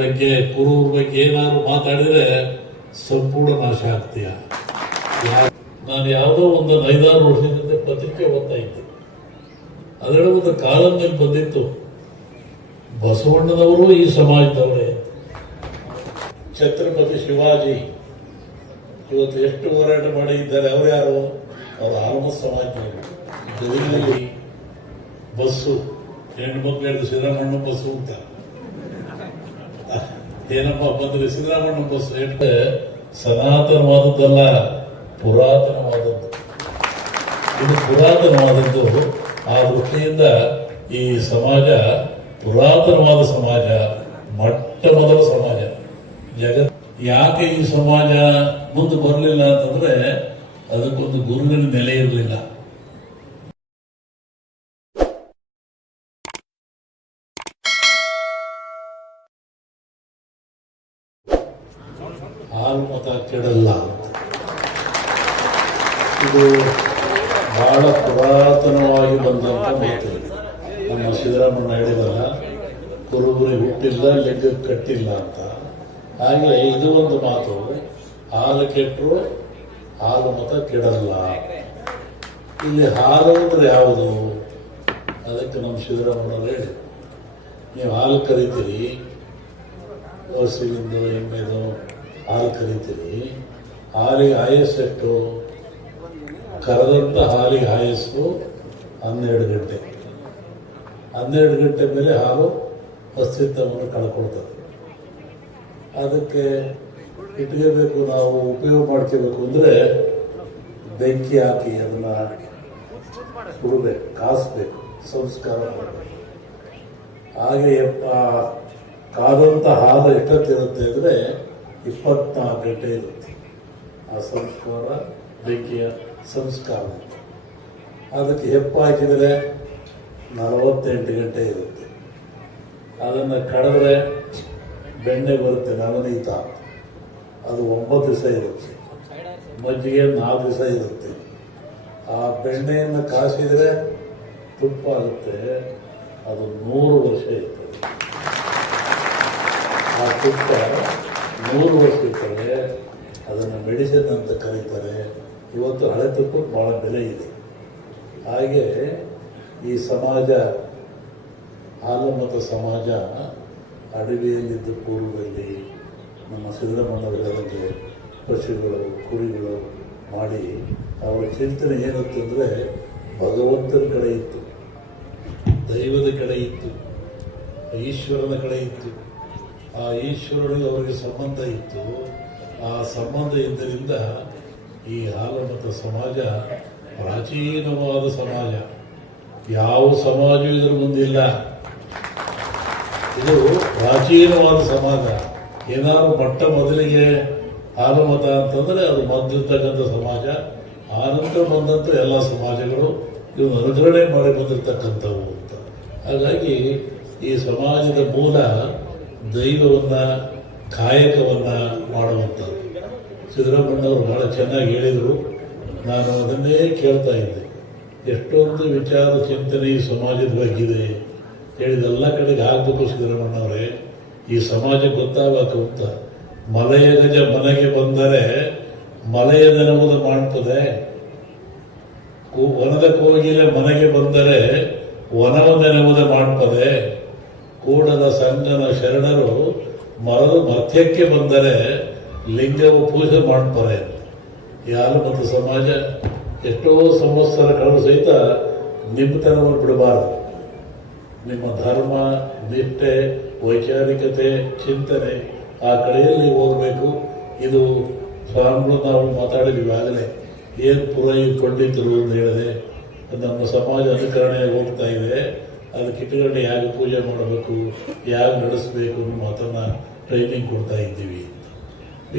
ಬಗ್ಗೆ ಕುರುವ್ರ ಬಗ್ಗೆ ಏನಾದ್ರು ಮಾತಾಡಿದ್ರೆ ಸಂಪೂರ್ಣ ನಾಶ ಆಗ್ತೀಯ. ನಾನು ಯಾವುದೋ ಒಂದು 5-6 ವರ್ಷದಿಂದ ಪತ್ರಿಕೆ ಓದ್ತಾ ಇದ್ದೆ. ಅದರಲ್ಲಿ ಒಂದು ಕಾಲಂನಲ್ಲಿ ಬಂದಿತ್ತು, ಬಸವಣ್ಣನವರು ಈ ಸಮಾಜದವರೇ. ಛತ್ರಪತಿ ಶಿವಾಜಿ ಇವತ್ತು ಎಷ್ಟು ಹೋರಾಟ ಮಾಡಿದ್ದಾರೆ. ಅವರು ಯಾರು? ಅವರು ಆಲ್ಮ ಸಮಾಜದವರು. ಗದಗಿನಲ್ಲಿ ಬಸ್ಸು ಹೆಣ್ಮಕ್ಳು ಹೇಳಿದ್ರು ಸಿದ್ದರಾಮಣ್ಣ ಬಸ್ಸು ಅಂತ. ಏನಪ್ಪ ಬಂದ್ರೆ ಸಿದ್ದರಾಮಣ್ಣ ಬಸ್ಸು ಸನಾತನವಾದದ್ದಲ್ಲ, ಪುರಾತನವಾದದ್ದು. ಇದು ಪುರಾತನವಾದದ್ದು. ಆ ದೃಷ್ಟಿಯಿಂದ ಈ ಸಮಾಜ ಪುರಾತನವಾದ ಸಮಾಜ, ಮೊಟ್ಟ ಮೊದಲ ಸಮಾಜ ಜಗತ್. ಯಾಕೆ ಈ ಸಮಾಜ ಮುಂದೆ ಬರಲಿಲ್ಲ ಅಂತಂದ್ರೆ ಅದಕ್ಕೊಂದು ಗುರುವಿನ ನೆಲೆ ಇರಲಿಲ್ಲ. ಹಾಲು ಮತ ಕೆಡಲ್ಲ. ಇದು ಬಹಳ ಪುರಾತನವಾಗಿ ಬಂದಂತ ಮಾತು. ನಮ್ಮ ಸಿದ್ದರಾಮಣ್ಣ ಹೇಳಿದಲ್ಲ, ಕುರುಬುರಿ ಹುಟ್ಟಿಲ್ಲ ಲೆಕ್ಕ ಕಟ್ಟಿಲ್ಲ ಅಂತ. ಹಾಗೆ ಇದು ಒಂದು ಮಾತು, ಹಾಲು ಕೆಟ್ಟರು ಹಾಲು ಮತ ಕೆಡಲ್ಲ. ಇಲ್ಲಿ ಹಾಲು ಅಂದ್ರೆ ಯಾವುದು? ಅದಕ್ಕೆ ನಮ್ಮ ಸಿದ್ದರಾಮಣ್ಣವ್ರು ಹೇಳಿ, ನೀವು ಹಾಲು ಕರಿತೀರಿ, ಹಸುವಿಂದು ಎಮ್ಮೆದು ಹಾಲು ಕರಿತೀರಿ. ಹಾಲಿಗೆ ಆಯಸ್ಸೆಷ್ಟು? ಕರೆದಂತ ಹಾಲಿಗೆ ಆಯಸ್ಸು 12 ಗಂಟೆ. 12 ಗಂಟೆ ಮೇಲೆ ಹಾಲು ಅಸ್ತಿತ್ವವನ್ನು ಕಳ್ಕೊಳ್ತದೆ. ಅದಕ್ಕೆ ಇಟ್ಕೋಬೇಕು, ನಾವು ಉಪಯೋಗ ಮಾಡ್ಕೋಬೇಕು ಅಂದ್ರೆ ಬೆಂಕಿ ಹಾಕಿ ಅದನ್ನ ಸುಡಬೇಕು, ಕಾಸಬೇಕು, ಸಂಸ್ಕಾರ ಮಾಡಬೇಕು. ಹಾಗೆ ಕಾದಂತ ಹಾಲು ಎಷ್ಟೊತ್ತಿರುತ್ತೆ ಅಂದ್ರೆ 24 ಗಂಟೆ ಇರುತ್ತೆ. ಆ ಸಂಸ್ಕಾರ ಬೆಂಕಿಯ ಸಂಸ್ಕಾರ. ಅದಕ್ಕೆ ಹೆಪ್ಪ ಹಾಕಿದರೆ 48 ಗಂಟೆ ಇರುತ್ತೆ. ಅದನ್ನು ಕಡಿದ್ರೆ ಬೆಣ್ಣೆ ಬರುತ್ತೆ, ನವನೀತ. ಅದು 9 ದಿವಸ ಇರುತ್ತೆ. ಮಜ್ಜಿಗೆ 4 ದಿವಸ ಇರುತ್ತೆ. ಆ ಬೆಣ್ಣೆಯನ್ನು ಕಾಸಿದರೆ ತುಪ್ಪ ಆಗುತ್ತೆ. ಅದು 100 ವರ್ಷ ಇರ್ತದೆ. ಆ ತುಪ್ಪ 100 ವರ್ಷ ಇರ್ತದೆ. ಅದನ್ನು ಮೆಡಿಸಿನ್ ಅಂತ ಕರೀತಾರೆ. ಇವತ್ತು ಹಳೆ ತುಪ್ಪಕ್ಕೆ ಬಹಳ ಬೆಲೆ ಇದೆ. ಹಾಗೆ ಈ ಸಮಾಜ, ಹಾಲುಮತ ಸಮಾಜ ಅಡವಿಯಲ್ಲಿದ್ದ ಪೂರ್ವದಲ್ಲಿ ನಮ್ಮ ಸಿದ್ದರಾಮಣ್ಣವರು ಹೇಳಿದಂಗೆ ಪಶುಗಳು, ಕುರಿಗಳು ಮಾಡಿ ಅವರ ಚಿಂತನೆ ಏನಿತ್ತಂದ್ರೆ ಭಗವಂತನ ಕಡೆ ಇತ್ತು, ದೈವದ ಕಡೆ ಇತ್ತು, ಈಶ್ವರನ ಕಡೆ ಇತ್ತು. ಆ ಈಶ್ವರನಿಗೆ ಅವರಿಗೆ ಸಂಬಂಧ ಇತ್ತು. ಆ ಸಂಬಂಧ ಇದ್ದರಿಂದ ಈ ಹಾಲುಮತ ಸಮಾಜ ಪ್ರಾಚೀನವಾದ ಸಮಾಜ. ಯಾವ ಸಮಾಜ ಇದರ ಮುಂದಿಲ್ಲ. ಇದು ಪ್ರಾಚೀನವಾದ ಸಮಾಜ. ಏನಾದ್ರು ಮೊಟ್ಟ ಮೊದಲಿಗೆ ಹಾಲುಮತ ಅಂತಂದ್ರೆ ಅದು ಮೊದಲಿರ್ತಕ್ಕಂಥ ಸಮಾಜ. ಆನಂತರ ಬಂದಂತ ಎಲ್ಲ ಸಮಾಜಗಳು ಇವು ಅನುಕರಣೆ ಮಾಡಿ ಬಂದಿರತಕ್ಕಂಥವು ಅಂತ. ಹಾಗಾಗಿ ಈ ಸಮಾಜದ ಮೂಲ ದೈವವನ್ನ, ಕಾಯಕವನ್ನ ಮಾಡುವಂಥದ್ದು. ಸಿದ್ದರಾಮಣ್ಣವರು ಬಹಳ ಚೆನ್ನಾಗಿ ಹೇಳಿದರು. ನಾನು ಅದನ್ನೇ ಕೇಳ್ತಾ ಇದ್ದೆ. ಎಷ್ಟೊಂದು ವಿಚಾರ ಚಿಂತನೆ ಈ ಸಮಾಜದ ಬಗ್ಗಿದೆ ಹೇಳಿದೆಲ್ಲ ಕಡೆಗೆ ಆಗ್ಬೇಕು ಸಿದ್ದರಾಮಣ್ಣವರೇ. ಈ ಸಮಾಜ ಗೊತ್ತಾಗಬೇಕು ಅಂತ. ಮಲೆಯ ಗಜ ಮನೆಗೆ ಬಂದರೆ ಮಲೆಯ ನೆನಪುದ ಮಾಡ್ತದೆ. ವನದ ಕೋಗಿಲೆ ಮನೆಗೆ ಬಂದರೆ ವನವ ನೆನಪುದ ಮಾಡ್ತದೆ. ಕೂಡದ ಸಂಗನ ಶರಣರು ಮರದ ಮಧ್ಯಕ್ಕೆ ಬಂದರೆ ಲಿಂಗವು ಪೂಜೆ ಮಾಡ್ತಾರೆ. ಈ ಹಾಲುಮತ ಸಮಾಜ ಎಷ್ಟೋ ಸಂವತ್ಸರ ಕಳೆದು ಸಹಿತ ನಿಮ್ಮತನವನ್ನು ಬಿಡಬಾರದು. ನಿಮ್ಮ ಧರ್ಮ, ನಿಷ್ಠೆ, ವೈಚಾರಿಕತೆ, ಚಿಂತನೆ ಆ ಕಡೆಯಲ್ಲಿ ಹೋಗಬೇಕು. ಇದು ಸ್ವಾಮಿಗಳು ನಾವು ಮಾತಾಡಿದ್ವಿ ಆಗಲೇ. ಏನು ಪುರೋಹಿತ ಪಂಡಿತರು ಅಂತ ಹೇಳಿದೆ, ನಮ್ಮ ಸಮಾಜ ಅನುಕರಣೆ ಹೋಗ್ತಾ ಇದೆ. ಅದಕ್ಕೆ ಇಟ್ಟುಕೊಂಡು ಹೇಗೆ ಪೂಜೆ ಮಾಡಬೇಕು, ಹೇಗೆ ನಡೆಸಬೇಕು ಅನ್ನೋ ಮಾತನ್ನ ಟ್ರೈನಿಂಗ್ ಕೊಡ್ತಾ ಇದ್ದೀವಿ.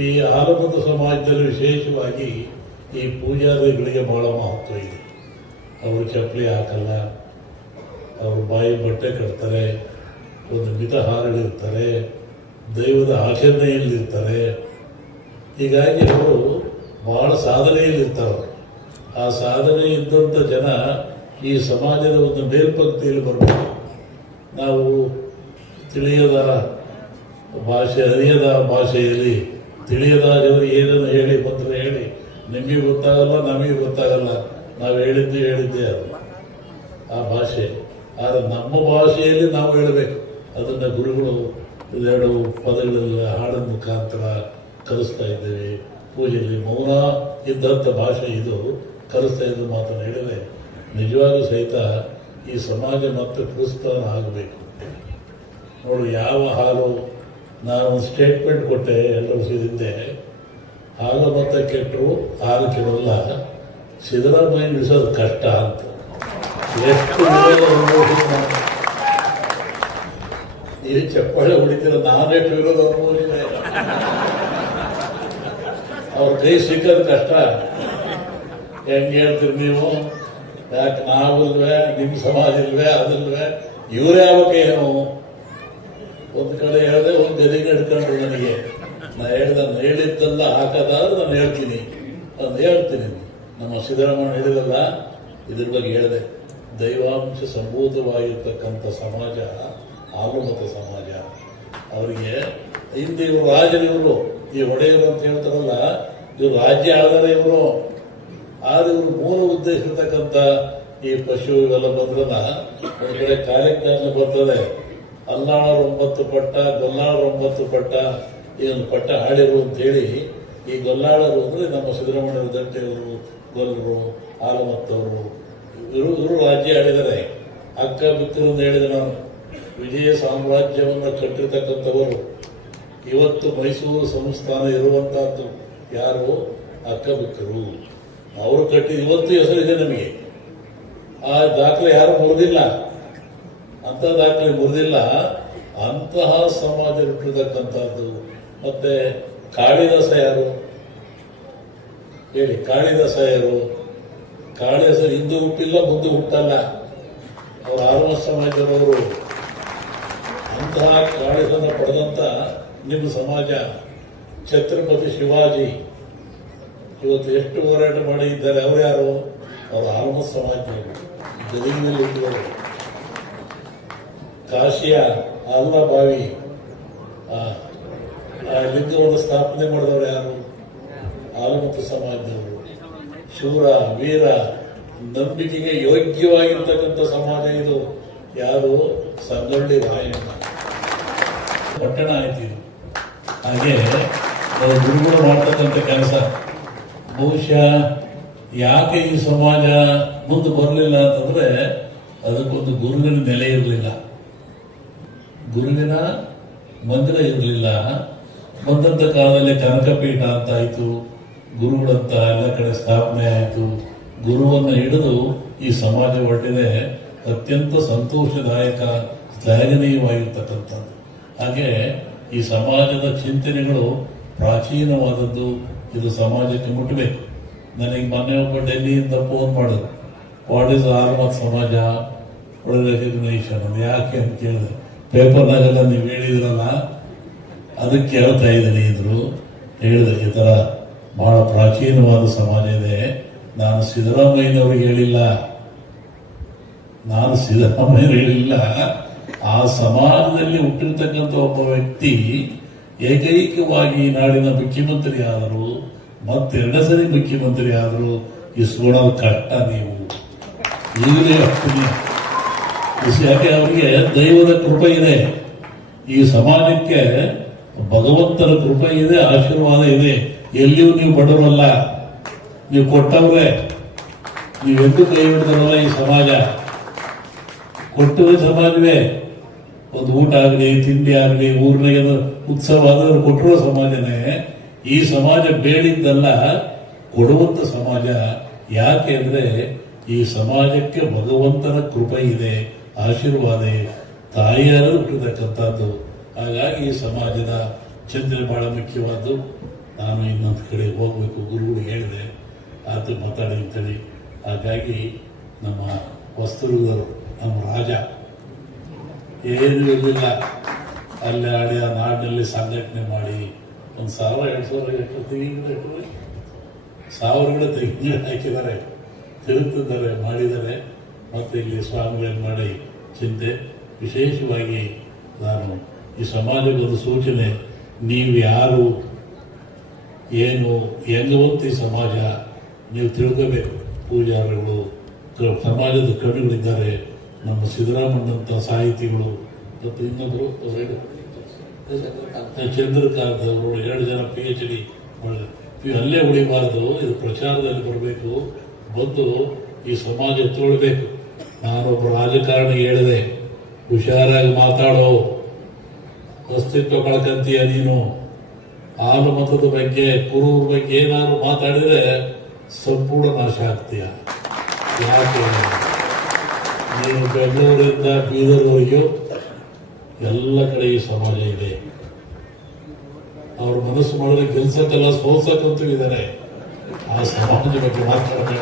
ಈ ಹಾಲುಮತ ಸಮಾಜದಲ್ಲಿ ವಿಶೇಷವಾಗಿ ಈ ಪೂಜಾರಿಗಳಿಗೆ ಬಹಳ ಮಹತ್ವ ಇದೆ. ಅವರು ಚಪ್ಪಲಿ ಹಾಕಲ್ಲ, ಅವರು ಬಾಯಿ ಬಟ್ಟೆ ಕಟ್ತಾರೆ, ಒಂದು ಮಿತಹಾರಗಳಿರ್ತಾರೆ, ದೈವದ ಆಚರಣೆಯಲ್ಲಿರ್ತಾರೆ. ಹೀಗಾಗಿ ಅವರು ಬಹಳ ಸಾಧನೆಯಲ್ಲಿರ್ತಾರೆ. ಆ ಸಾಧನೆ ಇದ್ದಂಥ ಜನ ಈ ಸಮಾಜದ ಒಂದು ಮೇಲ್ಪಂಕ್ತಿಯಲ್ಲಿ ಬರಬೇಕು. ನಾವು ತಿಳಿಯದ ಭಾಷೆ ಅರಿಯದ ಭಾಷೆಯಲ್ಲಿ ತಿಳಿಯದಾಗದ್ರೆ ಏನನ್ನು ಹೇಳಿ ಮಂತ್ರ ಹೇಳಿ ನಿಮಗೆ ಗೊತ್ತಾಗಲ್ಲ, ನಮಗೆ ಗೊತ್ತಾಗಲ್ಲ. ನಾವು ಹೇಳಿದ್ದೇ ಅದು ಆ ಭಾಷೆ. ಆದರೆ ನಮ್ಮ ಭಾಷೆಯಲ್ಲಿ ನಾವು ಹೇಳಬೇಕು. ಅದನ್ನು ಗುರುಗಳು ಇದೆರಡು ಪದಗಳೆಲ್ಲ ಹಾಡಿನ ಮುಖಾಂತರ ಕಲಿಸ್ತಾ ಇದ್ದೇವೆ. ಪೂಜೆಯಲ್ಲಿ ಮೌನ ಇದ್ದಂಥ ಭಾಷೆ ಇದು ಕಲಿಸ್ತಾ ಇದ್ದು ಮಾತನ್ನು ಹೇಳಿದರೆ ನಿಜವಾಗೂ ಸಹಿತ ಈ ಸಮಾಜ ಮತ್ತೆ ಪ್ರೋತ್ಸಾಹ ಆಗಬೇಕು. ನೋಡಿ, ಯಾವ ಹಾಲು, ನಾನು ಸ್ಟೇಟ್ಮೆಂಟ್ ಕೊಟ್ಟೆ, ಎಲ್ಲರೂ ಸಿದ್ದಿದ್ದೆ, ಹಾಲು ಮತ್ತೆ ಕೆಟ್ಟರು ಹಾಲು ಕೆಡಲ್ಲ, ಸಿದ್ದರಾಮಯ್ಯ ನಿಲ್ಲಿಸೋದು ಕಷ್ಟ ಅಂತ. ಎಷ್ಟು ಈ ಚಪ್ಪಾಳೆ ಹೊಡಿತೀರ, ನಾನೆಷ್ಟು ವಿರೋಧ ಅನುಭವಿಸಿದೆ. ಅವ್ರ ಕೈ ಸಿಕ್ಕೋದು ಕಷ್ಟ. ಹೆಂಗೆ ಹೇಳ್ತೀರಿ ನೀವು? ಯಾಕೆ ನಾವಿಲ್ವೇ, ನಿಮ್ಮ ಸಮಾಜ ಇಲ್ವೇ, ಅದಿಲ್ವೇ, ಇವರೇ ಯಾವಕ್ಕೇನು? ಒಂದು ಕಡೆ ಹೇಳಿದೆ, ಒಂದು ಗದಿಗೆ ಹಿಡ್ಕೊಂಡ್ರು ನನಗೆ. ನಾನು ಹೇಳಿದ್ದೆಲ್ಲ ಹಾಕೋದಾದ್ರೆ ನಾನು ಹೇಳ್ತೀನಿ, ಅದು ಹೇಳ್ತೀನಿ. ನಮ್ಮ ಸಿದ್ದರಾಮಯ್ಯ ಹೇಳಿದಲ್ಲ, ಇದ್ರ ಬಗ್ಗೆ ಹೇಳಿದೆ. ದೈವಾಂಶ ಸಂಭೂತವಾಗಿರ್ತಕ್ಕಂಥ ಸಮಾಜ ಆಲುಮತ ಸಮಾಜ. ಅವರಿಗೆ ಹಿಂದೆ ಇವರು ರಾಜರಿವರು, ಈ ಒಡೆಯರು ಅಂತ ಹೇಳ್ತಾರಲ್ಲ, ಇವರು ರಾಜ್ಯ ಆಧಾರ ಇವರು. ಆದ್ರೆ ಇವರು ಮೂಲ ಉದ್ದೇಶ ಇರ್ತಕ್ಕಂಥ ಈ ಪಶು ಇವೆಲ್ಲ ಬಂದ್ರಲ್ಲ, ಒಂದು ಕಡೆ ಕಾರ್ಯಕ್ರಮ ಬರ್ತದೆ. ಅಲ್ಲಾಳರು 9 ಪಟ್ಟ, ಗೊಲ್ಲಾಳರು 9 ಪಟ್ಟ, ಈ ಒಂದು ಪಟ್ಟ ಹಾಡಿರು ಅಂತ ಹೇಳಿ. ಈ ಗೊಲ್ಲಾಳರು ಅಂದ್ರೆ ನಮ್ಮ ಸಿದ್ದರಾಮಯ್ಯ ದಂಟೆಯವರು, ಗೊಲ್ಲರು, ಆಲಮತ್ತವರು, ಇವರು ರಾಜ್ಯ ಆಳಿದರೆ. ಅಕ್ಕ ಬಿಕ್ಕರು ಅಂತ ಹೇಳಿದೆ ನಾನು. ವಿಜಯ ಸಾಮ್ರಾಜ್ಯವನ್ನು ಕಟ್ಟಿರ್ತಕ್ಕಂಥವರು. ಇವತ್ತು ಮೈಸೂರು ಸಂಸ್ಥಾನ ಇರುವಂತಹದ್ದು ಯಾರು? ಅಕ್ಕ ಬಿಕ್ಕರು. ಅವರು ಕಟ್ಟಿದ ಇವತ್ತು ಹೆಸರಿದೆ ನಮಗೆ. ಆ ದಾಖಲೆ ಯಾರು ಮುರಿದಿಲ್ಲ, ಅಂತ ದಾಖಲೆ ಮುರಿದಿಲ್ಲ. ಅಂತಹ ಸಮಾಜ ಹುಟ್ಟಿರ್ತಕ್ಕಂಥದ್ದು. ಮತ್ತೆ ಕಾಳಿದಾಸ ಯಾರು ಹೇಳಿ? ಕಾಳಿದಾಸ ಯಾರು? ಕಾಳಿದಾಸ ಹಿಂದೂ ಹುಟ್ಟಿಲ್ಲ, ಮುಂದೆ ಹುಟ್ಟಲ್ಲ. ಅವರು ಆರ್ವ ಸಮಾಜದವರು. ಅಂತಹ ಕಾಳಿದಾಸನ ಪಡೆದಂತ ನಿಮ್ಮ ಸಮಾಜ. ಛತ್ರಪತಿ ಶಿವಾಜಿ ಇವತ್ತು ಎಷ್ಟು ಹೋರಾಟ ಮಾಡಿದ್ದಾರೆ. ಅವರು ಯಾರು? ಅವರು ಆರ್ವ ಸಮಾಜ, ಗದಗಿನಲ್ಲಿ ಹುಟ್ಟಿದವರು. ಕಾಶಿಯ ಅಲ್ಲಬಾವಿ ಲಿಂಗವನ್ನು ಸ್ಥಾಪನೆ ಮಾಡಿದವರು ಯಾರು? ಆಲಮತ ಸಮಾಜದವರು. ಶೂರ, ವೀರ, ನಂಬಿಕೆಗೆ ಯೋಗ್ಯವಾಗಿರ್ತಕ್ಕಂಥ ಸಮಾಜ ಇದು. ಯಾರು? ಸಂಗೊಳ್ಳಿ ರಾಯಣ್ಣ ಪಟ್ಟಣ ಆಯ್ತು ಇದು. ಹಾಗೆ ಗುರುಗಳು ಮಾಡ್ತಕ್ಕಂಥ ಕೆಲಸ. ಬಹುಶಃ ಯಾಕೆ ಈ ಸಮಾಜ ಮುಂದೆ ಬರಲಿಲ್ಲ ಅಂತಂದ್ರೆ ಅದಕ್ಕೊಂದು ಗುರುವಿನ ನೆಲೆ ಇರಲಿಲ್ಲ, ಗುರುವಿನ ಮಂದಿರ ಇರಲಿಲ್ಲ. ಬಂದಂತ ಕಾಲದಲ್ಲಿ ಕನಕಪೀಠ ಅಂತ ಆಯ್ತು, ಗುರುಗಳಂತ ಎಲ್ಲ ಕಡೆ ಸ್ಥಾಪನೆ ಆಯಿತು. ಗುರುವನ್ನು ಹಿಡಿದು ಈ ಸಮಾಜ ಹೊರಟಿದೆ. ಅತ್ಯಂತ ಸಂತೋಷದಾಯಕ, ಶ್ಲಾಘನೀಯವಾಗಿರ್ತಕ್ಕಂಥದ್ದು. ಹಾಗೆ ಈ ಸಮಾಜದ ಚಿಂತನೆಗಳು ಪ್ರಾಚೀನವಾದದ್ದು. ಇದು ಸಮಾಜಕ್ಕೆ ಮುಟ್ಟಬೇಕು. ನನಗೆ ಮೊನ್ನೆ ಒಬ್ಬ ಡೆಲ್ಲಿಯಿಂದ ಫೋನ್ ಮಾಡೋದು, ವಾಟ್ ಇಸ್ ಆಲ್ಮತ್ ಸಮಾಜ ರೆಕಗ್ನೇಷನ್ ಅದು ಯಾಕೆ ಅಂತ ಕೇಳಿದೆ. ಪೇಪರ್ನಾಗೆಲ್ಲ ನೀವು ಹೇಳಿದ್ರಲ್ಲ, ಅದಕ್ಕೆ ಕೇಳ್ತಾ ಇದ್ದೀನಿ ಇದ್ರು. ಹೇಳಿದೆ, ಈ ಥರ ಬಹಳ ಪ್ರಾಚೀನವಾದ ಸಮಾಜ ಇದೆ. ನಾನು ಸಿದ್ದರಾಮಯ್ಯನವ್ರಿಗೆ ಹೇಳಿಲ್ಲ, ಆ ಸಮಾಜದಲ್ಲಿ ಹುಟ್ಟಿರ್ತಕ್ಕಂಥ ಒಬ್ಬ ವ್ಯಕ್ತಿ ಏಕೈಕವಾಗಿ ನಾಡಿನ ಮುಖ್ಯಮಂತ್ರಿ ಆದರು, ಮತ್ತೆರಡು ಸರಿ ಮುಖ್ಯಮಂತ್ರಿ ಆದರು. ಇಸ್ಕೊಳ್ಳೋದು ಕಷ್ಟ ನೀವು ಈಗಲೇ ಆಗ್ತೀನಿ. ಯಾಕೆ? ಅವರಿಗೆ ದೈವದ ಕೃಪೆ ಇದೆ, ಈ ಸಮಾಜಕ್ಕೆ ಭಗವಂತನ ಕೃಪೆ ಇದೆ, ಆಶೀರ್ವಾದ ಇದೆ. ಎಲ್ಲಿಯೂ ನೀವು ಬಡವರಲ್ಲ, ನೀವು ಕೊಟ್ಟವ್ರೆ. ನೀವೆಂದು ಕೈ ಹಿಡಿದರಲ್ಲ, ಈ ಸಮಾಜ ಕೊಟ್ಟರೆ ಸಮಾಜವೇ. ಒಂದು ಊಟ ಆಗಲಿ, ತಿಂಡಿ ಆಗಲಿ, ಊರಿನಾಗ ಉತ್ಸವ ಆದರೂ ಕೊಟ್ಟರು ಸಮಾಜನೇ. ಈ ಸಮಾಜ ಬೇಡಿದ್ದಲ್ಲ, ಕೊಡುವಂತ ಸಮಾಜ. ಯಾಕೆ ಅಂದ್ರೆ ಈ ಸಮಾಜಕ್ಕೆ ಭಗವಂತನ ಕೃಪೆ ಇದೆ, ಆಶೀರ್ವಾದ, ತಾಯಿಯಾರು ಹುಟ್ಟಿರ್ತಕ್ಕಂಥದ್ದು. ಹಾಗಾಗಿ ಈ ಸಮಾಜದ ಚಿಂತನೆ ಬಹಳ ಮುಖ್ಯವಾದ್ದು. ನಾನು ಇನ್ನೊಂದು ಕಡೆ ಹೋಗ್ಬೇಕು, ಗುರುಗಳು ಹೇಳಿದೆ, ಆತ ಮಾತಾಡಿ ಅಂತೇಳಿ. ಹಾಗಾಗಿ ನಮ್ಮ ವಸ್ತುರುಗಳು, ನಮ್ಮ ರಾಜ ಏನೂ ಇರಲಿಲ್ಲ, ಅಲ್ಲಿ ಆಡಿ ಆ ನಾಡಿನಲ್ಲಿ ಸಂಘಟನೆ ಮಾಡಿ 1,000-2,000 ತೆಂಗಿನ ಸಾವಿರಗಳ ತೆಂಗಿನ ಹಾಕಿದ್ದಾರೆ, ತಿರುಗ್ತಿದ್ದಾರೆ, ಮಾಡಿದ್ದಾರೆ. ಮತ್ತೆ ಇಲ್ಲಿ ಸ್ವಾಮಿಗಳನ್ನು ಮಾಡಿ ಚಿಂತೆ. ವಿಶೇಷವಾಗಿ ನಾನು ಈ ಸಮಾಜಕ್ಕೊಂದು ಸೂಚನೆ, ನೀವು ಯಾರು ಏನು ಹೆಂಗವಂತ ಈ ಸಮಾಜ ನೀವು ತಿಳ್ಕೋಬೇಕು. ಪೂಜಾರಿಗಳು, ಸಮಾಜದ ಕವಿಗಳಿದ್ದಾರೆ, ನಮ್ಮ ಸಿದ್ದರಾಮಣ್ಣಂಥ ಸಾಹಿತಿಗಳು ಮತ್ತು ಇನ್ನೊಬ್ಬರು ಚಂದ್ರಕಾಂತ್ ಅವರು 2 ಜನ PhD ಮಾಡಿದ್ರು. ನೀವು ಅಲ್ಲೇ ಉಳಿಬಾರ್ದು, ಇದು ಪ್ರಚಾರದಲ್ಲಿ ಬರಬೇಕು, ಬಂದು ಈ ಸಮಾಜ ಎತ್ಕೊಳ್ಬೇಕು. ನಾನೊಬ್ಬ ರಾಜಕಾರಣಿ ಹೇಳಿದೆ, ಹುಷಾರಾಗಿ ಮಾತಾಡೋ, ಅಸ್ತಿತ್ವ ಕಳ್ಕಂತೀಯ ನೀನು. ಹಾಲು ಮತದ ಬಗ್ಗೆ, ಕುರುವ್ರ ಬಗ್ಗೆ ಏನಾದ್ರು ಮಾತಾಡಿದ್ರೆ ಸಂಪೂರ್ಣ ನಾಶ ಆಗ್ತೀಯ. ಯಾಕೆ? ನೀನು ಬೆಂಗಳೂರಿಂದ ಬೀದರ್ವರೆಗೂ ಎಲ್ಲ ಕಡೆ ಈ ಸಮಾಜ ಇದೆ. ಅವ್ರ ಮನಸ್ಸು ಮಾಡಿದ್ರೆ ಗೆಲ್ಸಕ್ಕಲ್ಲ, ಸೋಲ್ಸಕ್ಕಂತೂ ಇದ್ದಾರೆ. ಆ ಸಮಾಜ ಬಗ್ಗೆ ಮಾತಾಡಬೇಡ,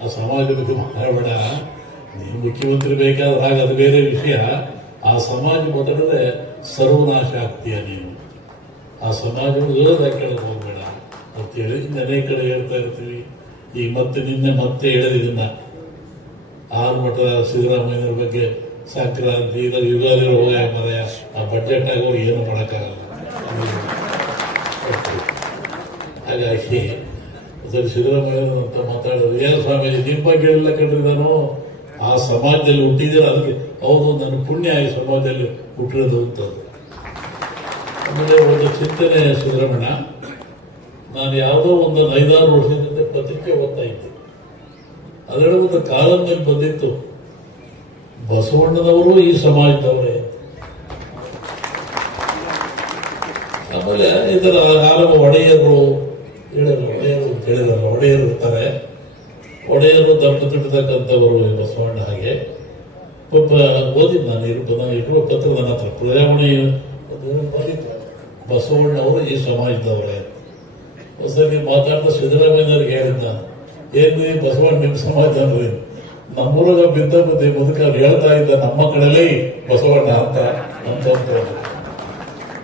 ಆ ಸಮಾಜ ಬಗ್ಗೆ ಮಾತಾಡಬೇಡ. ನೀವು ಮುಖ್ಯಮಂತ್ರಿ ಬೇಕಾದ್ರೆ ಆಗ ಅದು ಬೇರೆ ವಿಷಯ. ಆ ಸಮಾಜ ಮಾತಾಡಿದ್ರೆ ಸರ್ವನಾಶ ಆಗ್ತೀಯ ನೀನು. ಆ ಸಮಾಜವನ್ನು ಕೇಳಕ್ ಹೋಗ್ಬೇಡ ಅಂತೇಳಿ ಅನೇಕ ಕಡೆ ಹೇಳ್ತಾ ಇರ್ತೀವಿ. ಈಗ ಮತ್ತೆ ಹೇಳಿದನ್ನ ಆಲ್ಮಠದ ಸಿದ್ದರಾಮಯ್ಯವ್ರ ಬಗ್ಗೆ ಸಂಕ್ರಾಂತಿ ಯುಗಾದಿ ಹೋಗ ಮರೆಯ ಆ ಬಜೆಟ್ ಆಗೋರು ಏನು ಮಾಡೋಕ್ಕಾಗಲ್ಲ. ಹಾಗಾಗಿ ಸರಿ ಸಿದ್ದರಾಮಯ್ಯ ಅಂತ ಮಾತಾಡೋದು, ಏನು ಸ್ವಾಮೀಜಿ ನಿಮ್ಮ ಬಗ್ಗೆ ಎಲ್ಲ ಕಂಡ್ರೆ ನಾನು ಆ ಸಮಾಜದಲ್ಲಿ ಹುಟ್ಟಿದ್ದೀರ, ಅದಕ್ಕೆ ಹೌದು ನನ್ನ ಪುಣ್ಯ ಈ ಸಮಾಜದಲ್ಲಿ ಹುಟ್ಟಿರೋದು ಅಂತದ್ದು. ಆಮೇಲೆ ಒಂದು ಚಿಂತನೆ ಸಿದ್ದರಾಮಣ್ಣ, ನಾನು ಯಾವುದೋ ಒಂದು 5-6 ವರ್ಷದಿಂದ ಪತ್ರಿಕೆ ಓದ್ತಾ ಇದ್ದೆ. ಅದರಲ್ಲಿ ಒಂದು ಕಾಲಂನಲ್ಲಿ ಬಂದಿತ್ತು, ಬಸವಣ್ಣನವರು ಈ ಸಮಾಜದವರೇ. ಆಮೇಲೆ ಇದರ ಹಲವು ಒಡೆಯರು ಒಡೆಯರು ಇರ್ತಾರೆ. ಒಡೆಯರು ದೊಡ್ಡತಕ್ಕಂಥವರು ಬಸವಣ್ಣ. ಹಾಗೆ ಒಬ್ಬ ಓದಿದ್ದು ನಾನು ಇರುವ ಪತ್ರ ನನ್ನ ಹತ್ರ ಪ್ರಜಾವಾಣಿ ಬಸವಣ್ಣವರು ಈ ಸಮಾಜದವರೇ. ಹೊಸದಾಗಿ ಮಾತಾಡ್ತಾ ಸಿದ್ದರಾಮಯ್ಯವ್ರಿಗೆ ಹೇಳಿದ್ದ, ಏನು ಬಸವಣ್ಣ ನಿಮ್ಮ ಸಮಾಜ ಅಂದ್ರೆ, ನಮ್ಮೂರಾಗ ಬಿದ್ದ ಮುದುಕರು ಹೇಳ್ತಾ ಇದ್ದ ನಮ್ಮ ಕಡೆಲೇ ಬಸವಣ್ಣ ಅಂತ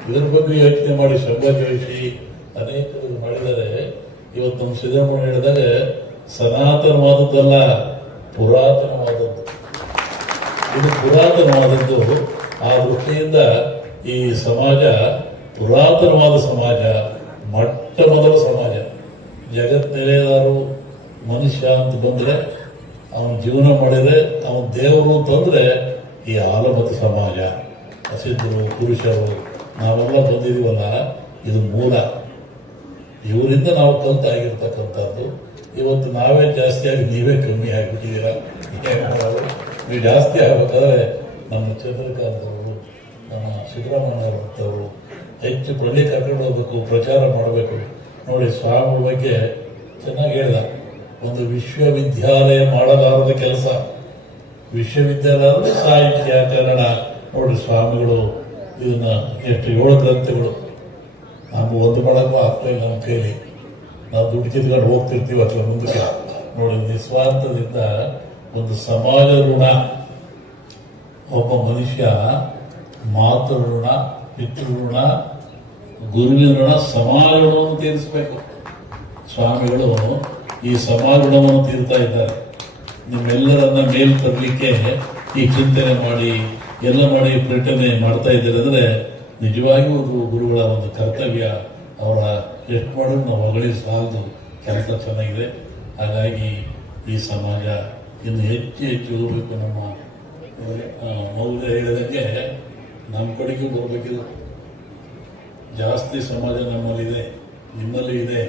ಇದ್ರ ಬಗ್ಗೆ ಯೋಚನೆ ಮಾಡಿ ಸಂಘರ್ಷಿ ಅನೇಕರು ಮಾಡಿದ್ದಾರೆ. ಇವತ್ತು ನಮ್ಮ ಸಿದ್ದರಾಮಯ್ಯ ಹೇಳಿದಾಗ ಸನಾತನವಾದದ್ದಲ್ಲ, ಪುರಾತನವಾದದ್ದು. ಇದು ಪುರಾತನವಾದದ್ದು. ಆ ದೃಷ್ಟಿಯಿಂದ ಈ ಸಮಾಜ ಪುರಾತನವಾದ ಸಮಾಜ, ಮೊಟ್ಟ ಮೊದಲ ಸಮಾಜ. ಜಗತ್ತಿನೆಲೆಯಾರು ಮನುಷ್ಯ ಅಂತ ಬಂದ್ರೆ, ಅವನ ಜೀವನ ಮಾಡಿದ್ರೆ ಅವನ ದೇವರು ಅಂತಂದ್ರೆ ಈ ಆಲಮತ ಸಮಾಜ. ಹಸಿದ್ರು ಪುರುಷರು ನಾವೆಲ್ಲ ಬಂದಿದೀವಲ್ಲ, ಇದು ಮೂಲ. ಇವರಿಂದ ನಾವು ಕಲ್ತಾಗಿರ್ತಕ್ಕಂಥದ್ದು. ಇವತ್ತು ನಾವೇ ಜಾಸ್ತಿ ಆಗಿ ನೀವೇ ಕಮ್ಮಿ ಆಗಿಬಿಟ್ಟಿದ್ದೀರಾ. ನೀವು ಜಾಸ್ತಿ ಆಗ್ಬೇಕಾದ್ರೆ ನಮ್ಮ ಚಂದ್ರಕಾಂತ್ ಅವರು, ನಮ್ಮ ಸಿದ್ದರಾಮಯ್ಯವರು ಹೆಚ್ಚು ಪ್ರಳಿ ಕರ್ಕೊಂಡು ಹೋಗ್ಬೇಕು, ಪ್ರಚಾರ ಮಾಡಬೇಕು. ನೋಡಿ, ಸ್ವಾಮಿಗಳ ಬಗ್ಗೆ ಚೆನ್ನಾಗಿ ಹೇಳಿದ. ಒಂದು ವಿಶ್ವವಿದ್ಯಾಲಯ ಮಾಡಲಾರದ ಕೆಲಸ. ವಿಶ್ವವಿದ್ಯಾಲಯ ಅಂದ್ರೆ ಸಾಹಿತ್ಯ, ಕನ್ನಡ. ನೋಡಿ, ಸ್ವಾಮಿಗಳು ಇದನ್ನ ಎಷ್ಟು 7 ಗ್ರಂಥಗಳು. ನಾವು ಒಂದು ಮಾಡಕ್ಕೂ ಆಗ್ತಾ ಇಲ್ಲ ನಮ್ಮ ಕೈಲಿ. ನಾವು ದುಡ್ಡು ಕಿತ್ಕೊಂಡು ಹೋಗ್ತಿರ್ತೀವಿ ಅಥವಾ ಮುಂದಕ್ಕೆ. ನೋಡಿ, ನಿಸ್ವಾರ್ಥದಿಂದ ಒಂದು ಸಮಾಜ ಋಣ. ಒಬ್ಬ ಮನುಷ್ಯ ಮಾತೃ ಋಣ, ಪಿತೃ ಋಣ, ಗುರುವಿನ ಋಣ, ಸಮಾಜ ಋಣವನ್ನು ತೀರಿಸಬೇಕು. ಸ್ವಾಮಿಗಳು ಈ ಸಮಾಜ ಋಣವನ್ನು ತೀರ್ತಾ ಇದ್ದಾರೆ. ನಿಮ್ಮೆಲ್ಲರನ್ನ ಮೇಲ್ ತರಲಿಕ್ಕೆ ಈ ಚಿಂತನೆ ಮಾಡಿ ಎಲ್ಲ ಮಾಡಿ ಪ್ರಕಟಣೆ ಮಾಡ್ತಾ ಇದ್ದಾರೆ ಅಂದ್ರೆ ನಿಜವಾಗಿಯೂ ಒಂದು ಗುರುಗಳ ಒಂದು ಕರ್ತವ್ಯ. ಅವರ ಎಷ್ಟು ಮಾಡೋದು ನಾವು ಹೊಗಳಿ ಸಾಲದು. ಕೆಲಸ ಚೆನ್ನಾಗಿದೆ. ಹಾಗಾಗಿ ಈ ಸಮಾಜ ಇನ್ನು ಹೆಚ್ಚು ಹೋಗ್ಬೇಕು. ನಮ್ಮ ಮೌಲ್ಯ ಹೇಳಿದಂಗೆ ನಮ್ಮ ಕಡೆಗೂ ಬರಬೇಕಿಲ್ಲ. ಜಾಸ್ತಿ ಸಮಾಜ ನಮ್ಮಲ್ಲಿದೆ, ನಿಮ್ಮಲ್ಲಿ ಇದೆ.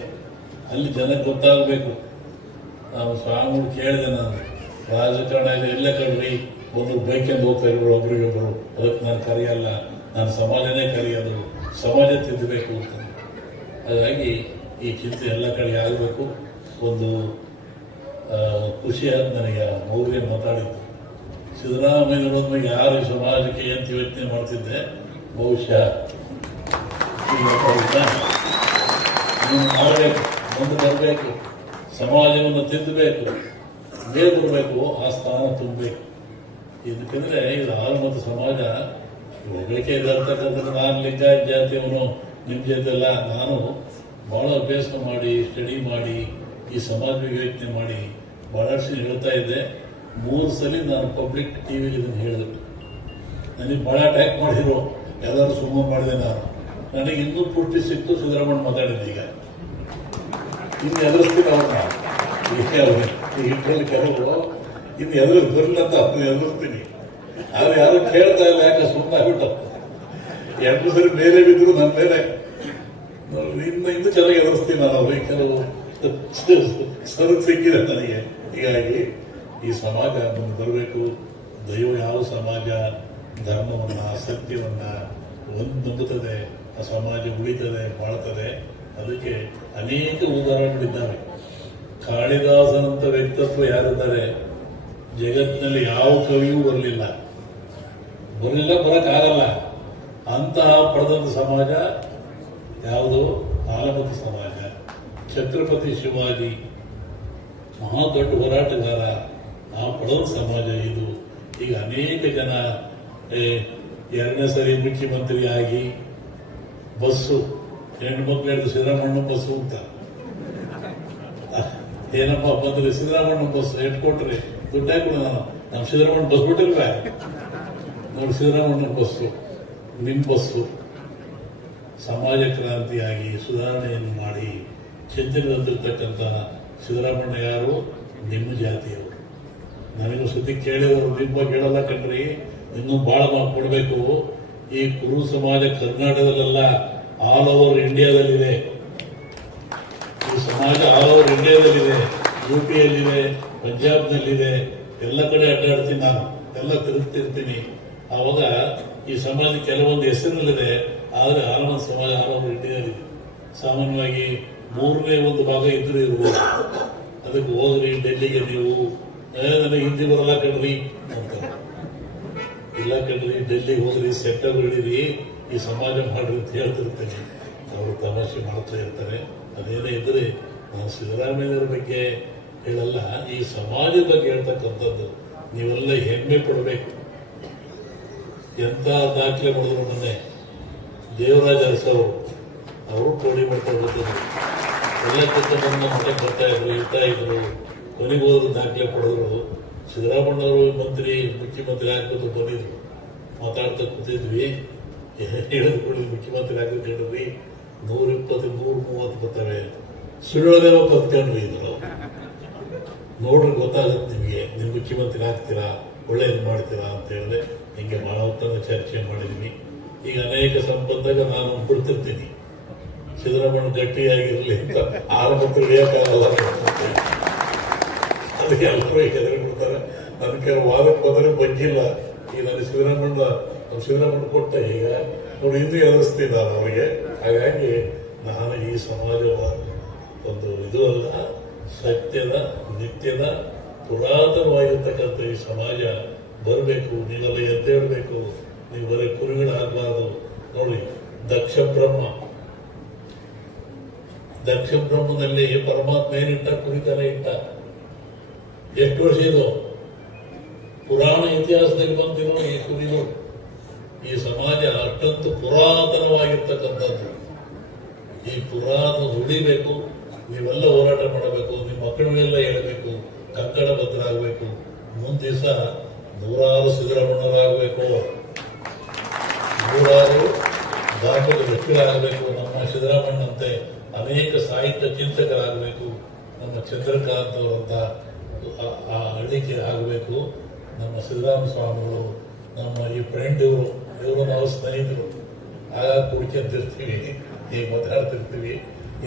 ಅಲ್ಲಿ ಜನಕ್ಕೆ ಗೊತ್ತಾಗಬೇಕು. ನಾವು ಸ್ವಾಮಿಗಳು ಕೇಳಿದೆ, ನಾನು ರಾಜಕಾರಣ ಎಲ್ಲೇ ಕಡ್ರಿ ಒಂದು ಬೈಕೆಂದು ಹೋಗ್ತಾ ಇರೋರು ಒಬ್ರಿಗೊಬ್ಬರು. ಅದಕ್ಕೆ ನಾನು ಕರೆಯಲ್ಲ, ನಾನು ಸಮಾಜನೇ ಕರೆಯೋದು, ಸಮಾಜ ತಿದ್ದಬೇಕು ಅಂತ. ಹಾಗಾಗಿ ಈ ಚಿಂತೆ ಎಲ್ಲ ಕಡೆ ಆಗಬೇಕು. ಒಂದು ಖುಷಿಯಾದ ನನಗೆ ಮೌಲ್ಯ ಮಾತಾಡಿದ್ದು. ಸಿದ್ದರಾಮಯ್ಯನವರನ್ನು ಯಾರು ಈ ಸಮಾಜಕ್ಕೆ ಅಂತ ಯೋಚನೆ ಮಾಡ್ತಿದ್ದೆ, ಬಹುಶಃ ನೀವು ಮಾಡಬೇಕು, ಮುಂದೆ ಬರಬೇಕು, ಸಮಾಜವನ್ನು ತಿದ್ದಬೇಕು, ಮೇಲ್ ಬರಬೇಕು, ಆ ಸ್ಥಾನ ತುಂಬಬೇಕು. ಇದಕ್ಕಂದ್ರೆ ಇದು ಆಲ್ಮತ ಸಮಾಜ ಹೋಗ್ಬೇಕೇ ಇರತಕ್ಕಂಥದ್ದು. ನಾನು ಲಿಂಗಾಯತ ಜಾತಿಯವನು, ನಿಮ್ಮ ಜಾತಿ ಅಲ್ಲ. ನಾನು ಬಹಳ ಅಭ್ಯಾಸ ಮಾಡಿ, ಸ್ಟಡಿ ಮಾಡಿ, ಈ ಸಮಾಜ ಯೋಚನೆ ಮಾಡಿ ಬಹಳಷ್ಟು ಹೇಳ್ತಾ ಇದ್ದೆ. 3 ಸಲ ನಾನು ಪಬ್ಲಿಕ್ ಟಿವಿಲಿ ಇದನ್ನು ಹೇಳಿದೆ. ನನಗೆ ಬಹಳ ಅಟ್ಯಾಕ್ ಮಾಡಿದ್ರು, ಎಲ್ಲರೂ ಸುಮ್ಮನೆ ಮಾಡಿದೆ ನಾನು. ನನಗೆ ಇನ್ನೂ ಪುಷ್ಟಿ ಸಿಕ್ತು, ಸಿದ್ದರಾಮಯ್ಯ ಮಾತಾಡಿದ್ದೆ. ಈಗ ಇನ್ನು ಎದುರಿಸ್ತೀನಿ ಅವ್ರನ್ನ. ಇಟ್ಟಲ್ಲಿ ಕೆಲವರು ಇನ್ನು ಬರಲಿಲ್ಲ ಅಂತ ಎದುರಿಸ್ತೀನಿ. ಆದ್ರೆ ಯಾರು ಕೇಳ್ತಾ ಇಲ್ಲ, ಯಾಕೆ ಸುಮ್ಮನಾಗ್ಬಿಟ್ಟು ಎರಡು ಸರಿ ಮೇಲೆ ಬಿದ್ರು ನನ್ನ ಮೇಲೆ. ಇನ್ನೂ ಚೆನ್ನಾಗಿ ಎದುರಿಸ್ತೀನಿ ನಾನು ಅವ್ರಿಗೆ. ಕೆಲವು ಸರಕು ಸಿಕ್ಕಿದೆ ನನಗೆ. ಹೀಗಾಗಿ ಈ ಸಮಾಜ ಮುಂದೆ ಬರಬೇಕು. ದೈವ ಯಾವ ಸಮಾಜ ಧರ್ಮವನ್ನ ಸತ್ಯವನ್ನ ನಂಬುತ್ತದೆ, ಆ ಸಮಾಜ ಉಳಿತದೆ, ಬಾಳ್ತದೆ. ಅದಕ್ಕೆ ಅನೇಕ ಉದಾಹರಣೆಗಳಿದ್ದಾವೆ. ಕಾಳಿದಾಸನಂತ ವ್ಯಕ್ತಿತ್ವ ಯಾರಿದ್ದಾರೆ ಜಗತ್ತಿನಲ್ಲಿ ಯಾವ ಕವಿಯೂ ಬರಲಿಲ್ಲ, ಬರಕ್ಕಾಗಲ್ಲ. ಅಂತಹ ಪಡೆದಂತ ಸಮಾಜ ಯಾವುದು? ಆಲಮತಿ ಸಮಾಜ. ಛತ್ರಪತಿ ಶಿವಾಜಿ ಮಹಾ ದೊಡ್ಡ ಹೋರಾಟಗಾರ, ಆ ಪಡೆದ ಸಮಾಜ ಇದು. ಈಗ ಅನೇಕ ಜನ ಎರಡನೇ ಸರಿ ಮುಖ್ಯಮಂತ್ರಿ ಆಗಿ ಬಸ್ಸು ಹೆಣ್ಮಕ್ಳು ಹಿಡಿದು ಸಿದ್ದರಾಮಣ್ಣ ಬಸ್ಸು ಅಂತ ಏನಪ್ಪ ಬಂದ್ರಿ ಸಿದ್ದರಾಮಣ್ಣ ಬಸ್ ಕೊಟ್ರಿ ದುಡ್ಡು ಹಾಕಿದ ನಮ್ಮ ಸಿದ್ದರಾಮಣ್ಣ ಬಸ್ ಬಿಟ್ಟಿಲ್ವ ನೋಡಿ. ಸಿದ್ದರಾಮಣ್ಣ ಬಸ್ಸು ನಿಮ್ ಬಸ್ಸು ಸಮಾಜ ಕ್ರಾಂತಿಯಾಗಿ ಸುಧಾರಣೆಯನ್ನು ಮಾಡಿ ಚಿಂತನೆಯಲ್ಲಿರ್ತಕ್ಕಂಥ ಸಿದ್ದರಾಮಣ್ಣ ಯಾರು? ನಿಮ್ಮ ಜಾತಿಯವರು. ನನಗೂ ಸುದ್ದಿ ಕೇಳಿದವರು ನಿಮ್ಮ ಕೇಳಲ್ಲ ಕಣ್ರಿ, ಇನ್ನೂ ಬಹಳ ಕೊಡಬೇಕು. ಈ ಕುರು ಸಮಾಜ ಕರ್ನಾಟಕದಲ್ಲೆಲ್ಲ ಆಲ್ ಓವರ್ ಇಂಡಿಯಾದಲ್ಲಿದೆ. ಈ ಸಮಾಜ ಆಲ್ ಓವರ್ ಇಂಡಿಯಾದಲ್ಲಿದೆ, ಯುಪಿಯಲ್ಲಿದೆ, ಪಂಜಾಬ್ನಲ್ಲಿದೆ, ಎಲ್ಲ ಕಡೆ ಅಡ್ಡಾಡ್ತೀನಿ ನಾನು, ಎಲ್ಲ ತಿರುಗ್ತಿರ್ತೀನಿ. ಆವಾಗ ಈ ಸಮಾಜ ಕೆಲವೊಂದು ಹೆಸರಿನಲ್ಲಿದೆ, ಆದರೆ ಆಲಮತಿ ಸಮಾಜ ಆಲ್ ಓವರ್ ಇಂಡಿಯಾದಲ್ಲಿದೆ. ಸಾಮಾನ್ಯವಾಗಿ 1/3 ಭಾಗ ಇದ್ರೂ ಇರ್ಬೋದು. ಅದಕ್ಕೆ ಹೋಗ್ರಿ ಡೆಲ್ಲಿಗೆ ನೀವು, ನನಗೆ ಹಿಂದಿ ಬರಲ್ಲ ಕಣ್ರಿ ಅಂತ. ಇಲ್ಲ ಕಣ್ರಿ, ಡೆಲ್ಲಿಗೆ ಹೋಗ್ರಿ, ಸೆಂಟರ್ ಹಿಡೀರಿ, ಈ ಸಮಾಜ ಮಾಡ್ರಿ ಅಂತ ಹೇಳ್ತಿರ್ತೇನೆ. ಅವರು ತಮಾಷೆ ಮಾಡ್ತಾ ಇರ್ತಾರೆ. ಅದೇನೇ ಇದ್ರೆ ನಾನು ಸಿದ್ದರಾಮಯ್ಯರ ಬಗ್ಗೆ ಹೇಳಲ್ಲ, ಈ ಸಮಾಜದ ಬಗ್ಗೆ ಹೇಳ್ತಕ್ಕಂಥದ್ದು. ನೀವೆಲ್ಲ ಹೆಮ್ಮೆ ಪಡಬೇಕು. ಎಂತ ದಾಖಲೆ ಮಾಡಿದ್ರು ಮೊನ್ನೆ ದೇವರಾಜ ಅರಸವರು, ಅವರು ಕೋಡಿ ಮಠ ಹೋಗಿದ್ರು, ಎಲ್ಲ ಬಂದ ಮಠಕ್ಕೆ ಬರ್ತಾ ಇದ್ರು, ಇರ್ತಾ ಇದ್ರು. ಕೊನೆಗೆ ಹೋದ್ರು ದಾಖಲೆ ಪಡೆದ್ರು. ಸಿದ್ದರಾಮಯ್ಯವರು ಮುಖ್ಯಮಂತ್ರಿ ಆಗ್ಬೋದು ಬಂದಿದ್ರು, ಮಾತಾಡ್ತಾ ಕೂತಿದ್ವಿ. ಹೇಳಿದ್ಕೊಳ್ಳಿ ಮುಖ್ಯಮಂತ್ರಿ ಆಗಿದ್ದು ಹೇಳಿದ್ವಿ, 120, 130 ಬರ್ತವೆ. ಸುಳ್ಳೋದೇವ ಬದುಕೊಂಡ್ವಿ ಇದ್ರು. ನೋಡ್ರಿ ಗೊತ್ತಾಗುತ್ತೆ ನಿಮಗೆ, ನೀವು ಮುಖ್ಯಮಂತ್ರಿ ಆಗ್ತೀರಾ, ಒಳ್ಳೇದು ಮಾಡ್ತೀರಾ ಅಂತ ಹೇಳಿದ್ರೆ ಹಿಂಗೆ ಬಹಳ ಹೊತ್ತನ್ನು ಚರ್ಚೆ ಮಾಡಿದ್ವಿ. ಈಗ ಅನೇಕ ಸಂಬಂಧಗಳು ನಾನು ಬಿಡ್ತಿರ್ತೀನಿ, ಸಿದ್ದರಾಮಯ್ಯ ಗಟ್ಟಿಯಾಗಿರಲಿ ಅಂತ. ಆರಂಭಕ್ಕೆ ಇಳಿಯಕ್ಕಾಗಲ್ಲ, ಅದಕ್ಕೆ ಎಲ್ಲರೂ ಹೆದರಿ ಬಿಡ್ತಾರೆ. ನನಗೆ ವಾದಕ್ಕೆ ಬಂದರೆ ಬಗ್ಗಿಲ್ಲ. ಈಗ ನನಗೆ ಸಿದ್ದರಾಮಯ್ಯ ಕೊಟ್ಟ, ಈಗ ನೋಡಿ ಇನ್ನೂ ಎದುರಿಸ್ತೀನಿ ನಾನು ಅವರಿಗೆ. ಹಾಗಾಗಿ ನಾನು ಈ ಸಮಾಜದ ಒಂದು ಇದು ಅಲ್ಲ, ಸತ್ಯದ ನಿತ್ಯದ ಪುರಾತನವಾಗಿರ್ತಕ್ಕಂಥ ಈ ಸಮಾಜ ಬರಬೇಕು. ನೀವೆಲ್ಲ ಎದ್ದೇಳಬೇಕು, ನೀವು ಬರೀ ಕುರಿಗಳಾಗಬಾರ್ದು. ನೋಡಿ, ದಕ್ಷ ಬ್ರಹ್ಮನಲ್ಲಿ ಪರಮಾತ್ಮ ಏನಿಟ್ಟ? ಕುರಿತನ ಇಟ್ಟ. ಎಷ್ಟು ವರ್ಷ ಇದು? ಪುರಾಣ ಇತಿಹಾಸದಲ್ಲಿ ಬಂದಿರೋ ಈ ಕುರಿಗಳು. ಈ ಸಮಾಜ ಅಷ್ಟೊಂದು ಪುರಾತನವಾಗಿರ್ತಕ್ಕಂಥದ್ದು. ಈ ಪುರಾತನ ಉಳಿಬೇಕು. ನೀವೆಲ್ಲ ಹೋರಾಟ ಮಾಡಬೇಕು, ನಿಮ್ಮ ಮಕ್ಕಳಿಗೆಲ್ಲ ಹೇಳಬೇಕು, ಕಂಕಣ ಬದ್ಧರಾಗಬೇಕು. ಮುಂದೆ ದಿವಸ 100 ಸಿದ್ದರಾಮಣ್ಣರಾಗಬೇಕು, 100 ದಾಖಲೆ ವ್ಯಕ್ತಿಗಳಾಗಬೇಕು. ನಮ್ಮ ಸಿದ್ದರಾಮಣ್ಣಂತೆ ಅನೇಕ ಸಾಹಿತ್ಯ ಚಿಂತಕರಾಗಬೇಕು. ನಮ್ಮ ಚಂದ್ರಕಾಂತ್ ಅವರಂತ ಆ ಅಳಿಕೆ ಆಗಬೇಕು. ನಮ್ಮ ಸಿದ್ದರಾಮ ಸ್ವಾಮಿಗಳು, ನಮ್ಮ ಈ ಫ್ರೆಂಡ್ ಇವರು ನಾವು ಸ್ನೇಹಿತರು. ಆಗ ಕುಡ್ಕೊಂತಿರ್ತೀವಿ, ಈಗ ಮಾತಾಡ್ತಿರ್ತೀವಿ.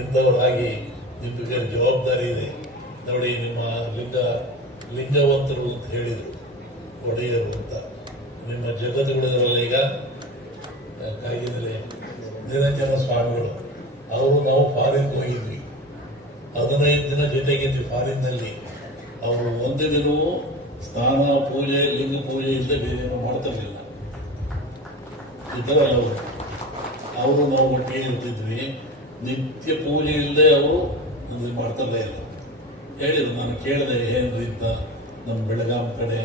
ಇಂಥವರಾಗಿ ನಿಮಗೆ ಜವಾಬ್ದಾರಿ ಇದೆ. ನೋಡಿ, ನಿಮ್ಮ ಲಿಂಗವಂತರು ಅಂತ ಹೇಳಿದರು, ಒಡೆಯರು ಅಂತ. ನಿಮ್ಮ ಜಗತ್ತುಗಳಿರಲ್ಲ ಈಗ ಕಾಗಿನಲ್ಲಿ ನಿರಂಜನ ಸ್ವಾಮಿಗಳು, ಅವರು ನಾವು ಫಾರಿನ್ ಹೋಗಿದ್ವಿ, 15 ದಿನ ಜೊತೆಗಿದ್ವಿ ಫಾರಿನ್ನಲ್ಲಿ. ಅವರು ಒಂದು ದಿನವೂ ಸ್ನಾನ ಪೂಜೆ ಲಿಂಗ ಪೂಜೆ ಇಲ್ಲದೆ ಬೇರೆ ಮಾಡ್ತಿರ್ಲಿಲ್ಲ. ಇದ್ದಾರಲ್ಲ ಅವರು ನಾವು ಒಟ್ಟಿಗೆ ಇರ್ತಿದ್ವಿ. ನಿತ್ಯ ಪೂಜೆ ಇಲ್ಲದೆ ಅವರು ಮಾಡ್ತಾರೇ ಇಲ್ಲ. ಹೇಳಿದ್ರು, ನಾನು ಕೇಳಿದೆ ಏನ್ರಿ ಅಂತ. ನಮ್ಮ ಬೆಳಗಾಂ ಕಡೆ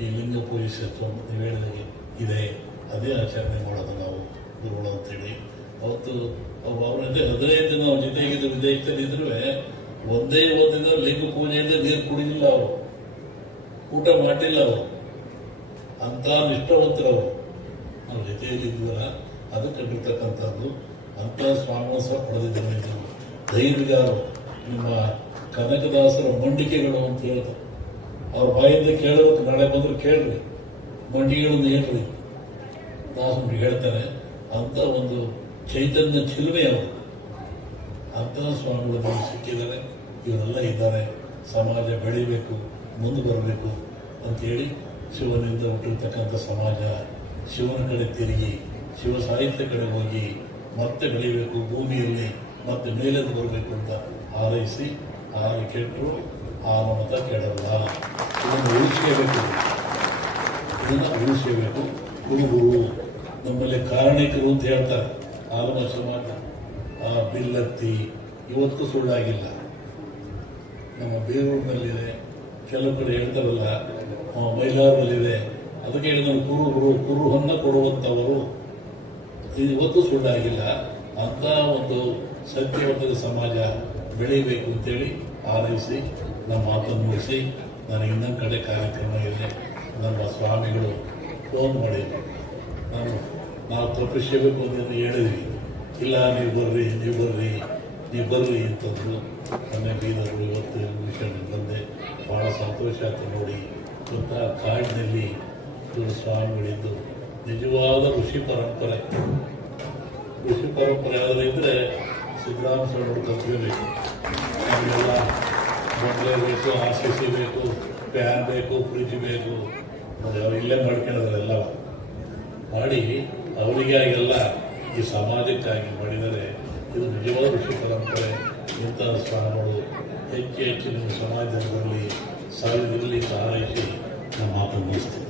ಈ ಲಿಂಗ ಪೂಜೆ ಸತ್ವ ನೀವು ಹೇಳಿದಾಗೆ ಇದೆ, ಅದೇ ಆಚರಣೆ ಮಾಡೋದು ನಾವು ಗುರುಗಳು ಅಂತೇಳಿ. ಅವತ್ತು ಅವರದ್ದೇ 15 ದಿನ ಅವ್ರ ಜೊತೆಗಿದ್ರು, ವಿದೇಶದಲ್ಲಿದ್ರು. ಒಂದೇ ಒಂದಿನ ಲಿಂಗ ಪೂಜೆಯಿಂದ ನೀರು ಕುಡಿದಿಲ್ಲ, ಅವರು ಊಟ ಮಾಡಿಲ್ಲ, ಅವರು ಅಂತ ನಿಷ್ಠಾವಂತರವರು. ನಾವು ಜೊತೆಯಲ್ಲಿದ್ದೀವಲ್ಲ ಅದಕ್ಕೆ ಕಂಡಿರ್ತಕ್ಕಂಥದ್ದು ಅಂಥ ಸ್ವಾಮಿಗಳು ಸಹ ಪಡೆದಿದ್ದೇವೆ. ಇದು ಧೈರ್ಯಗಾರರು, ನಿಮ್ಮ ಕನಕದಾಸರ ಮಂಡಿಕೆಗಳು ಅಂತ ಹೇಳ್ತಾರೆ. ಅವ್ರ ಬಾಯಿಂದ ಕೇಳಬೇಕು, ನಾಳೆ ಬಂದ್ರೆ ಕೇಳ್ರಿ, ಮಂಡಿಗಳನ್ನು ಹೇಳ್ರಿ ದಾಸರು ಹೇಳ್ತಾರೆ. ಅಂತ ಒಂದು ಚೈತನ್ಯ ಚಿಲುಮೆ ಅವರು, ಅಂತಹ ಸ್ವಾಮಿಗಳು ನಮಗೆ ಸಿಕ್ಕಿದ್ದಾರೆ. ಇವರೆಲ್ಲ ಇದ್ದಾರೆ. ಸಮಾಜ ಬೆಳಿಬೇಕು, ಮುಂದೆ ಬರಬೇಕು ಅಂತೇಳಿ ಶಿವನಿಂದ ಹುಟ್ಟಿರ್ತಕ್ಕಂಥ ಸಮಾಜ ಶಿವನ ಕಡೆ ತಿರುಗಿ ಶಿವ ಸಾಹಿತ್ಯ ಕಡೆ ಹೋಗಿ ಮತ್ತೆ ಬೆಳಿಬೇಕು, ಭೂಮಿಯಲ್ಲಿ ಮತ್ತೆ ಮೇಲೆದ್ದು ಬರಬೇಕು ಅಂತ ಹಾರೈಸಿ ಕೆಟ್ಟರು ಆ ಮತ ಕೆಡಲ್ಲ. ಇದನ್ನು ಉಳಿಸಲೇಬೇಕು, ಇದನ್ನು ಉಳಿಸಬೇಕು. ಕುರುಬರು ನಮ್ಮಲ್ಲಿ ಕಾರಣಿಕರು ಅಂತ ಹೇಳ್ತಾರೆ. ಆಲಮ ಸಮಾಜ ಬಿಲ್ಲತ್ತಿ ಇವತ್ತು ಸುಳ್ಳಾಗಿಲ್ಲ. ನಮ್ಮ ಬೇರೂರಿನಲ್ಲಿದೆ, ಕೆಲವು ಕಡೆ ಹೇಳ್ತಾರಲ್ಲ ಮೈಲಾರದಲ್ಲಿದೆ. ಅದಕ್ಕೆ ಹೇಳಿದ್ರು ಕುರುಬರು, ಕುರುಹನ್ನ ಕೊಡುವಂಥವರು. ಇದು ಇವತ್ತು ಸುಳ್ಳಾಗಿಲ್ಲ. ಅಂತ ಒಂದು ಸತ್ಯವಂತದ ಸಮಾಜ ಬೆಳೀಬೇಕು ಅಂತೇಳಿ ಹಾರೈಸಿ ನಮ್ಮ ಮಾತನ್ನು ಮುಗಿಸಿ, ನನಗೆ ಇನ್ನೊಂದು ಕಡೆ ಕಾರ್ಯಕ್ರಮ ಇದೆ. ನಮ್ಮ ಸ್ವಾಮಿಗಳು ಫೋನ್ ಮಾಡಿ ನಾವು ತಪ್ಪಿಸಬೇಕು ಅಂತ ಹೇಳಿದ್ವಿ. ಇಲ್ಲ ನೀವು ಬರ್ರಿ ಅಂತಂದ್ರು. ನನ್ನ ಬೀದರು ಇವತ್ತು ವಿಷಯ ಬಂದೆ, ಬಹಳ ಸಂತೋಷ ಆಯ್ತು ನೋಡಿ. ಇಂತಹ ಕಾಡಿನಲ್ಲಿ ಇವರು ಸ್ವಾಮಿಗಳಿದ್ದು ನಿಜವಾದ ಋಷಿ ಪರಂಪರೆ ಆದರಿದ್ರೆ ಸಿದ್ದರಾಮ ಸ್ವಾಮಿಗಳು ಕಲ್ತ್ಕೋಬೇಕು. ನಮಗೆಲ್ಲ ಮೊದಲೇಬೇಕು, ಆರ್ಸಿಸಿ ಬೇಕು, ಫ್ಯಾನ್ ಬೇಕು, ಫ್ರಿಜ್ ಬೇಕು. ಅವ್ರು ಇಲ್ಲೇ ಮಾಡ್ಕೊಂಡಿದ್ದಾರೆ. ಮಾಡಿ ಅವರಿಗಾಗೆಲ್ಲ ಈ ಸಮಾಜಕ್ಕಾಗಿ ಮಾಡಿದರೆ ಇದು ನಿಜವಾದ ಋಷಿ ಪರಂಪರೆ. ಇಂತಹ ಸ್ವಾಮಿಗಳು ಹೆಚ್ಚು ನಿಮ್ಮ ಸಮಾಜದಲ್ಲಿ ಸಾಲಿದಿರಲಿ ಹಾರೈಸಿ ನಮ್ಮ ಮಾತನ್ನು ಮುಗಿಸ್ತೀವಿ.